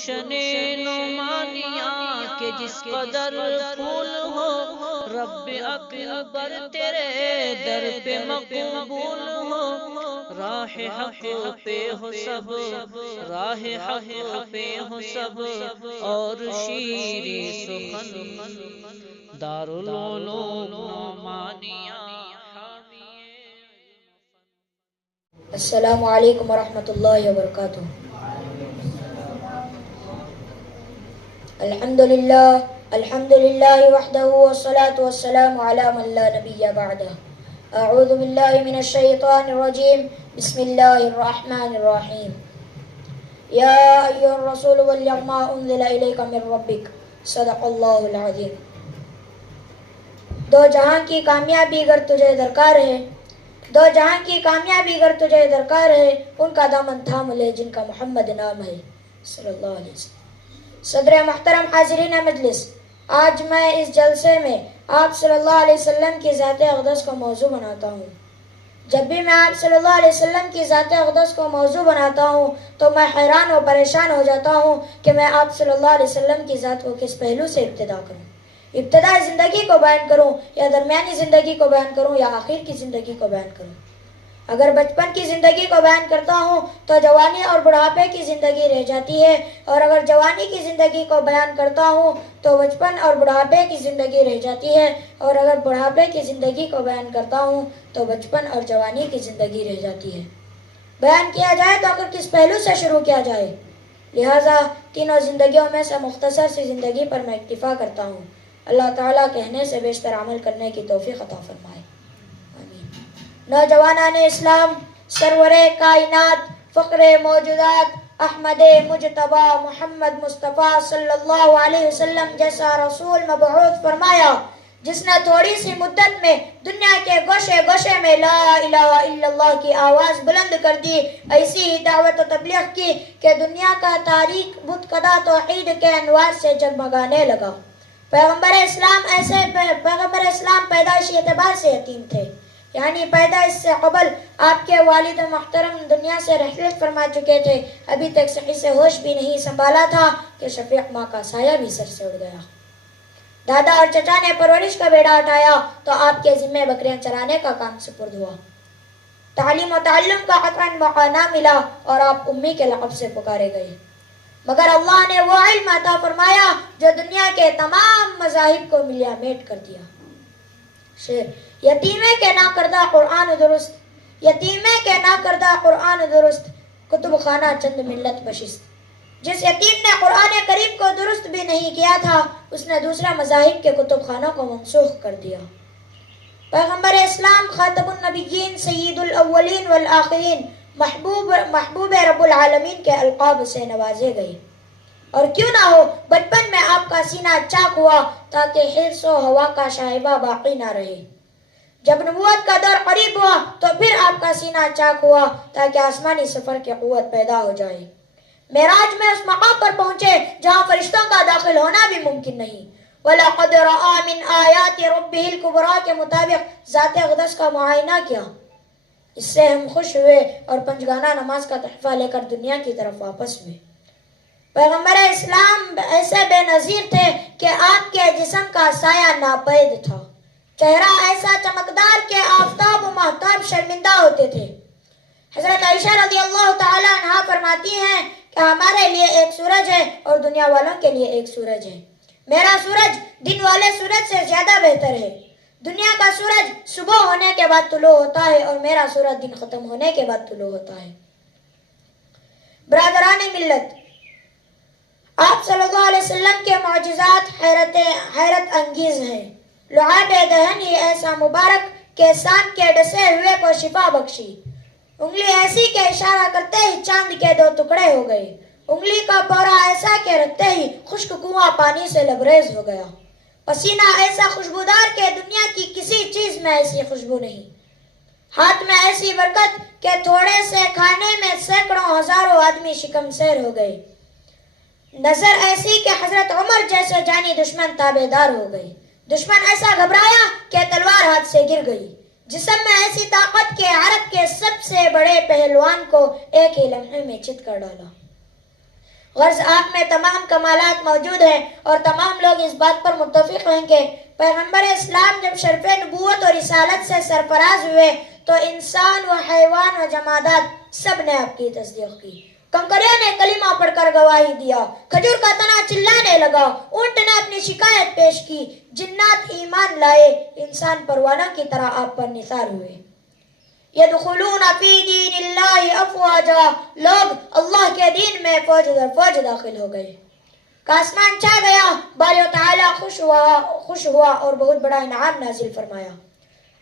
گلشن نعمانیاں کہ جس قدر پھول ہو رب اکبر تیرے در پہ مقبول ہو، راہ حق پہ ہو سب، راہ حق پہ ہو سب، اور شیریں سخن دارالعلوم نعمانیاں۔ السلام علیکم ورحمۃ اللہ وبرکاتہ۔ الحمد للہ وحدہ والصلاة والسلام علی من لا نبی بعدہ۔ اعوذ باللہ من الشیطان الرجیم، بسم اللہ الرحمن الرحیم۔ یا ایھا الرسول بلغ ما انزل الیک من ربک، صدق اللہ العظیم۔ دو جہاں کی کامیابی اگر تجھے درکار ہے، دو جہاں کی کامیابی اگر تجھے درکار ہے، ان کا دامن تھام لے جن کا محمد نام ہے، صلی اللہ علیہ وسلم۔ صدر محترم، حاضرین مجلس، آج میں اس جلسے میں آپ صلی اللہ علیہ وسلم کی ذات اقدس کو موضوع بناتا ہوں۔ جب بھی میں آپ صلی اللہ علیہ وسلم کی ذات اقدس کو موضوع بناتا ہوں تو میں حیران و پریشان ہو جاتا ہوں کہ میں آپ صلی اللہ علیہ وسلم کی ذات کو کس پہلو سے ابتدا کروں، ابتدائی زندگی کو بیان کروں یا درمیانی زندگی کو بیان کروں یا آخر کی زندگی کو بیان کروں۔ اگر بچپن کی زندگی کو بیان کرتا ہوں تو جوانی اور بڑھاپے کی زندگی رہ جاتی ہے، اور اگر جوانی کی زندگی کو بیان کرتا ہوں تو بچپن اور بڑھاپے کی زندگی رہ جاتی ہے، اور اگر بڑھاپے کی زندگی کو بیان کرتا ہوں تو بچپن اور جوانی کی زندگی رہ جاتی ہے۔ بیان کیا جائے تو آخر کس پہلو سے شروع کیا جائے؟ لہٰذا تینوں زندگیوں میں سے مختصر سی زندگی پر میں اکتفا کرتا ہوں۔ اللہ تعالیٰ کہنے سے بیشتر عمل کرنے کی توفیق عطا فرمائے، آمین۔ نوجوانان اسلام، سرور کائنات، فخر موجودات، احمد مجتبی محمد مصطفیٰ صلی اللہ علیہ وسلم جیسا رسول مبعوث فرمایا جس نے تھوڑی سی مدت میں دنیا کے گوشے گوشے میں لا الہ الا اللہ کی آواز بلند کر دی، ایسی ہی دعوت و تبلیغ کی کہ دنیا کا تاریک بت کدہ توحید کے انوار سے جگمگانے لگا۔ پیغمبر اسلام پیدائشی اعتبار سے یتیم تھے، یعنی پیدائش سے قبل آپ کے والد محترم دنیا سے رحلت فرما چکے تھے، ابھی تک صحیح سے ہوش بھی نہیں سنبھالا تھا کہ شفیق ماں کا سایہ بھی سر سے اڑ گیا۔ دادا اور چچا نے پرورش کا بیڑا اٹھایا تو آپ کے ذمے بکریاں چرانے کا کام سپرد ہوا۔ تعلیم و تعلم کا قطعاً موقع نہ ملا اور آپ امی کے لقب سے پکارے گئے، مگر اللہ نے وہ علم عطا فرمایا جو دنیا کے تمام مذاہب کو ملیا میٹ کر دیا۔ شعر: یتیمے کے نہ کردہ قرآن درست، یتیمے کے نہ کردہ قرآن درست، کتب خانہ چند ملت بشست۔ جس یتیم نے قرآن کریم کو درست بھی نہیں کیا تھا، اس نے دوسرے مذاہب کے کتب خانوں کو منسوخ کر دیا۔ پیغمبر اسلام خاتم النبیین، سید الاولین والآخرین، محبوب رب العالمین کے القاب سے نوازے گئے، اور کیوں نہ ہو بچپن میں آپ کا سینہ چاک ہوا تاکہ حرص و ہوا کا شائبہ باقی نہ رہے۔ جب نبوت کا دور قریب ہوا تو پھر آپ کا سینہ چاک ہوا تاکہ آسمانی سفر کی قوت پیدا ہو جائے۔ معراج میں اس مقام پر پہنچے جہاں فرشتوں کا داخل ہونا بھی ممکن نہیں۔ وَلَقَدْ رَأَىٰ مِنْ آيَاتِ رَبِّهِ الْكُبْرَىٰ کے مطابق ذات اقدس کا معائنہ کیا۔ اس سے ہم خوش ہوئے اور پنجگانہ نماز کا تحفہ لے کر دنیا کی طرف واپس ہوئے۔ پیغمبر اسلام ایسے بے نظیر تھے کہ آپ کے جسم کا سایہ ناپید تھا، چہرہ ایسا چمکدار کہ آفتاب و مہتاب شرمندہ ہوتے تھے۔ حضرت عائشہ رضی اللہ تعالی عنہا فرماتی ہیں کہ ہمارے لیے ایک سورج ہے اور دنیا والوں کے لیے ایک سورج ہے۔ میرا سورج دن والے سورج سے زیادہ بہتر ہے۔ دنیا کا سورج صبح ہونے کے بعد طلوع ہوتا ہے اور میرا سورج دن ختم ہونے کے بعد طلوع ہوتا ہے۔ برادران ملت، آپ صلی اللہ علیہ وسلم کے معجزات حیرت انگیز ہیں۔ لعاب دہن ہی ایسا مبارک کہ سانپ کے ڈسے ہوئے کو شفا بخشی، انگلی ایسی کہ اشارہ کرتے ہی چاند کے دو ٹکڑے ہو گئے، انگلی کا پورا ایسا کہ رکھتے ہی خشک کنواں پانی سے لبریز ہو گیا، پسینہ ایسا خوشبودار کہ دنیا کی کسی چیز میں ایسی خوشبو نہیں، ہاتھ میں ایسی برکت کہ تھوڑے سے کھانے میں سینکڑوں ہزاروں آدمی شکم سیر ہو گئے، نظر ایسی کہ حضرت عمر جیسے جانی دشمن تابع دار ہو گئے، دشمن ایسا گھبرایا کہ تلوار ہاتھ سے گر گئی، جسم میں ایسی طاقت کہ عرب کے سب سے بڑے پہلوان کو ایک ہی لمحے میں چت کر ڈالا۔ غرض آپ میں تمام کمالات موجود ہیں اور تمام لوگ اس بات پر متفق ہیں کہ پیغمبر اسلام جب شرف نبوت اور رسالت سے سرفراز ہوئے تو انسان و حیوان و جمادات سب نے آپ کی تصدیق کی. کنکریوں نے کلمہ پڑھ کر گواہی دیا، کھجور کا تنا چلانے لگا، اونٹ نے اپنی شکایت پیش کی، جنات ایمان لائے، انسان پروانہ کی طرح آپ پر نثار ہوئے. یدخلون فی دین اللہ افواجا، لوگ اللہ کے دین میں فوج در فوج داخل ہو گئے. آسمان چھا گیا، باری تعالیٰ خوش ہوا اور بہت بڑا انعام نازل فرمایا.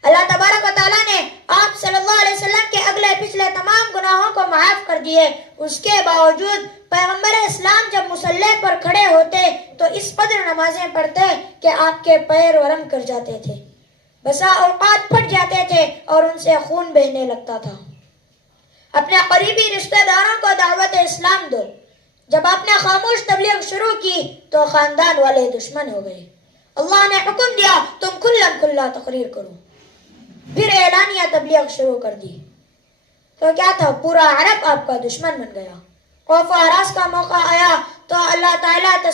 اللہ تبارک و تعالیٰ نے آپ صلی اللہ علیہ وسلم کے اگلے پچھلے تمام گناہوں کو معاف کر دیے. اس کے باوجود پیغمبر اسلام جب مصلی پر کھڑے ہوتے تو اس قدر نمازیں پڑھتے کہ آپ کے پیر ورم کر جاتے تھے، بسا اوقات پھٹ جاتے تھے اور ان سے خون بہنے لگتا تھا. اپنے قریبی رشتہ داروں کو دعوت اسلام دو. جب آپ نے خاموش تبلیغ شروع کی تو خاندان والے دشمن ہو گئے. اللہ نے حکم دیا تم کھلا تقریر کرو. پھر اعلانیہ تبلیغ شروع کر دی تو کیا تھا، پورا عرب آپ کا دشمن بن گیا. خوف و ہراس کا موقع آیا تو اللہ تعالیٰ نے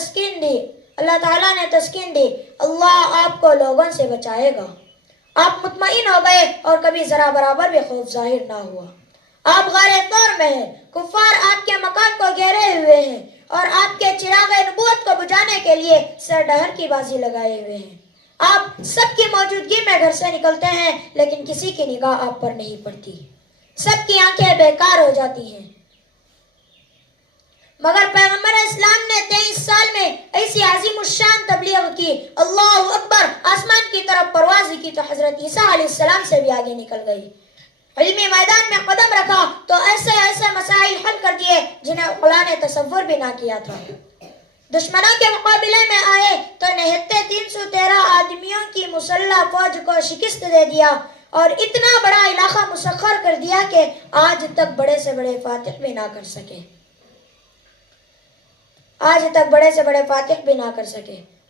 تسکین دی، اللہ آپ کو لوگوں سے بچائے گا. آپ مطمئن ہو گئے اور کبھی ذرا برابر بھی خوف ظاہر نہ ہوا. آپ غار طور میں ہیں، کفار آپ کے مکان کو گھیرے ہوئے ہیں اور آپ کے چراغ نبوت کو بجھانے کے لیے سر ڈہر کی بازی لگائے ہوئے ہیں. آپ سب کی موجودگی میں گھر سے نکلتے ہیں لیکن کسی کی نگاہ آپ پر نہیں پڑتی، سب کی آنکھیں بیکار ہو جاتی ہیں. مگر پیغمبر اسلام نے 23 سال میں ایسی عظیم الشان تبلیغ کی، اللہ اکبر، آسمان کی طرف پرواز کی تو حضرت عیسیٰ علیہ السلام سے بھی آگے نکل گئی. علمی میدان میں قدم رکھا تو ایسے مسائل حل کر دیے جنہیں عقلاء نے تصور بھی نہ کیا تھا. دشمنوں کے مقابلے میں آئے تو نہتے 313 آدمیوں کی مسلح فوج کو شکست دے دیا اور اتنا بڑا علاقہ مسخر کر دیا کہ آج تک بڑے سے بڑے فاتح بھی نہ کر سکے.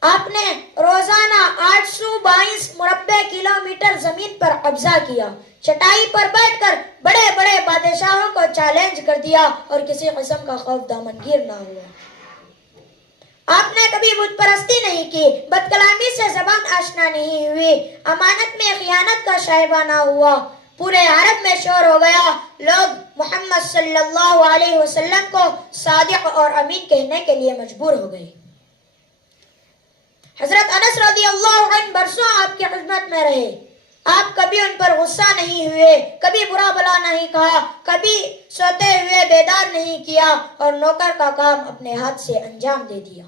آپ نے روزانہ 822 مربع کلومیٹر زمین پر قبضہ کیا، چٹائی پر بیٹھ کر بڑے بڑے بادشاہوں کو چیلنج کر دیا اور کسی قسم کا خوف دامنگیر نہ ہوا. آپ نے کبھی بت پرستی نہیں کی، بد کلامی سے زبان آشنا نہیں ہوئی، امانت میں خیانت کا شائبہ نہ ہوا. پورے عرب میں شور ہو گیا، لوگ محمد صلی اللہ علیہ وسلم کو صادق اور امین کہنے کے لیے مجبور ہو گئے. حضرت انس رضی اللہ عنہ برسوں آپ کی خدمت میں رہے. آپ کبھی ان پر غصہ نہیں ہوئے، کبھی برا بلا نہیں کہا، کبھی سوتے ہوئے بیدار نہیں کیا اور نوکر کا کام اپنے ہاتھ سے انجام دے دیا.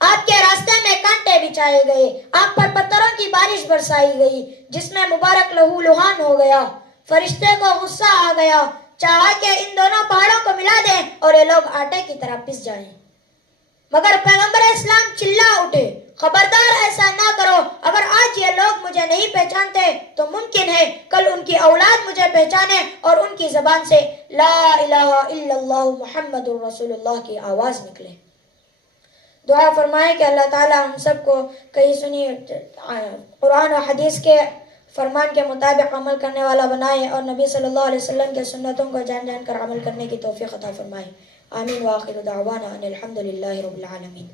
آپ کے راستے میں کانٹے بچھائے گئے، آپ پر پتھروں کی بارش برسائی گئی جس میں مبارک لہو لہان ہو گیا. فرشتے کو غصہ آ گیا، چاہا کہ ان دونوں پہاڑوں کو ملا دیں اور یہ لوگ آٹے کی طرح پس جائیں. مگر پیغمبر اسلام چلا اٹھے، خبردار ایسا نہ کرو، اگر آج یہ لوگ مجھے نہیں پہچانتے تو ممکن ہے کل ان کی اولاد مجھے پہچانے اور ان کی زبان سے لا الہ الا اللہ محمد رسول اللہ کی آواز نکلے. دعا فرمائے کہ اللہ تعالی ہم سب کو کہیں سنی قرآن و حدیث کے فرمان کے مطابق عمل کرنے والا بنائے اور نبی صلی اللہ علیہ وسلم کے سنتوں کو جان جان کر عمل کرنے کی توفیق عطا فرمائے. آمین. وآخر دعوانا ان الحمد للہ رب العالمین.